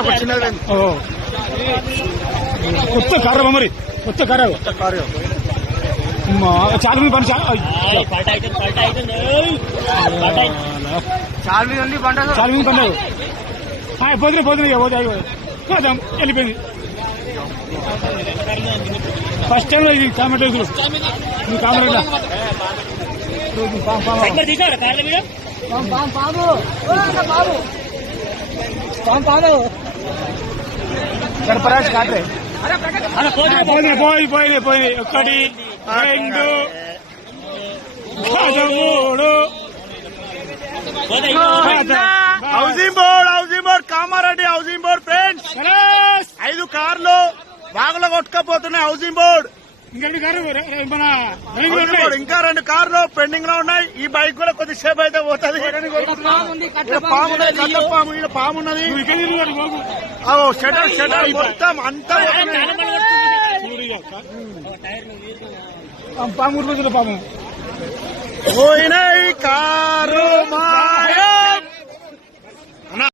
ఒక చిన్నది కొత్త కారు మరి కొత్త కారు చాలా మంది పని చాలా మంది పండుగ పోతున్నాయి పోదాం వెళ్ళిపోయింది ఫస్ట్ టైం ఇది కామెంట్ మీ కామెంట్ సర్పరాజ్ కాట్రే పోయి ఒకటి రెండు మూడు housing board Kamareddy housing board friends 5 కార్లు బాగులో కొట్టుకపోతున్నాయి. హౌసింగ్ బోర్డ్ ఇంకా 2 కార్లు పెండింగ్ లో ఉన్నాయి. ఈ బైక్ కూడా కొద్దిసేపు అయితే పోతుంది. పాము ఉన్నది షటర్ మొత్తం అంతా పాము పోయినాయి